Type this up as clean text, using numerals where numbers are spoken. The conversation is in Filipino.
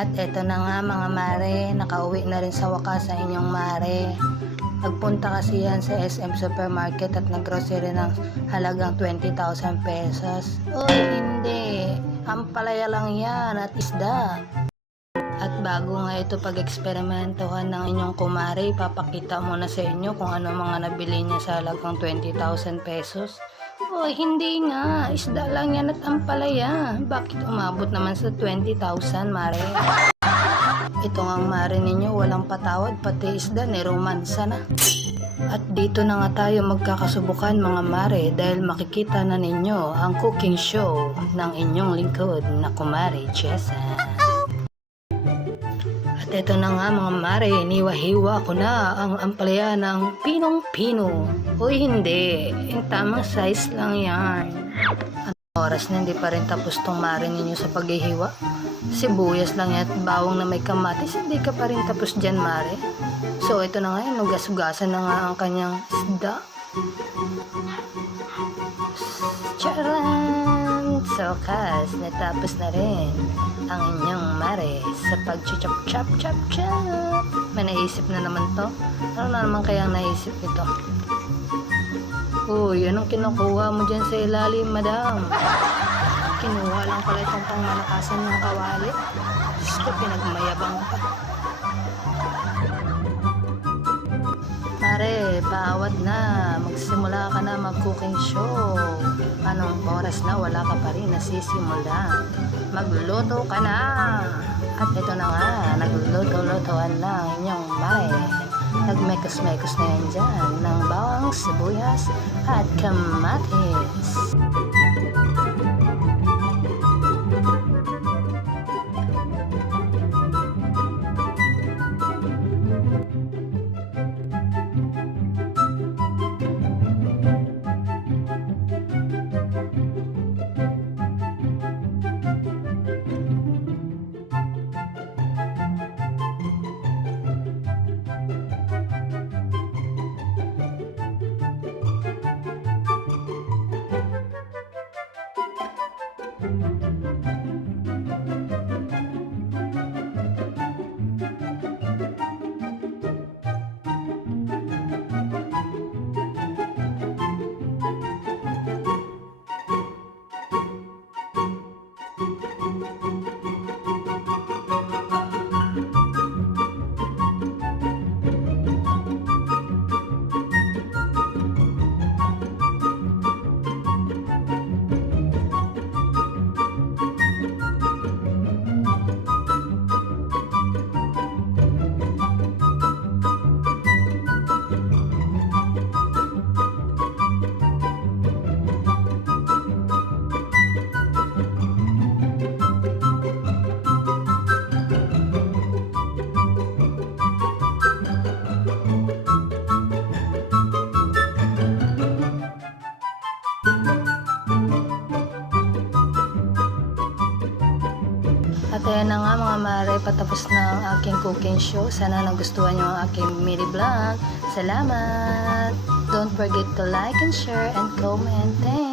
At eto na nga mga mare, nakauwi na rin sa wakas sa inyong mare. Nagpunta kasi yan sa SM Supermarket at naggrocery ng halagang 20,000 pesos. Uy, hindi. Ampalaya lang yan at isda. At bago nga ito pag-eksperimentohan ng inyong kumare, ipapakita muna sa inyo kung ano mga nabili niya sa halagang 20,000 pesos. Uy, hindi nga. Isda lang yan at ampalaya. Bakit umabot naman sa 20,000, mare? Ito ngang mare ninyo, walang patawad, pati isda ni romansa na. At dito na nga tayo magkakasubukan mga mare dahil makikita na ninyo ang cooking show ng inyong lingkod na kumare Chesa. At ito na nga mga mare, iniwahiwa ko na ang ampalaya ng pinong-pino. Uy, hindi. Yung tamang size lang yan. At oras na hindi pa rin tapos tong mare ninyo sa paghihiwa. Sibuyas lang yan at bawang na may kamatis, hindi ka pa rin tapos dyan mare. So ito na nga yun, nugas-ugasan na nga ang kanyang isda. Charan! So kas, natapos na rin ang inyong mare sa pag-chop-chop-chop-chop. May naisip na naman to. Ano na naman kayang naisip ito? Uy, anong kinukuha mo dyan sa ilalim, madam? Kinuha lang pala itong pangmalakasan ng kawali. Diyos ko, pinagmayabang pa. Mare, paawat na. Magsimula ka na mag-cooking show. Anong oras na wala ka pa rin nasisimula? Magluluto ka na. At ito na nga, nagluluto-lutoan na ang inyong mare. Nagmekos-mekos na yan dyan ng bawang, sibuyas at kamatis. At ayan na nga mga mare, patapos na ang aking cooking show. Sana nagustuhan nyo ang aking mini vlog. Salamat! Don't forget to like and share and comment. Thanks!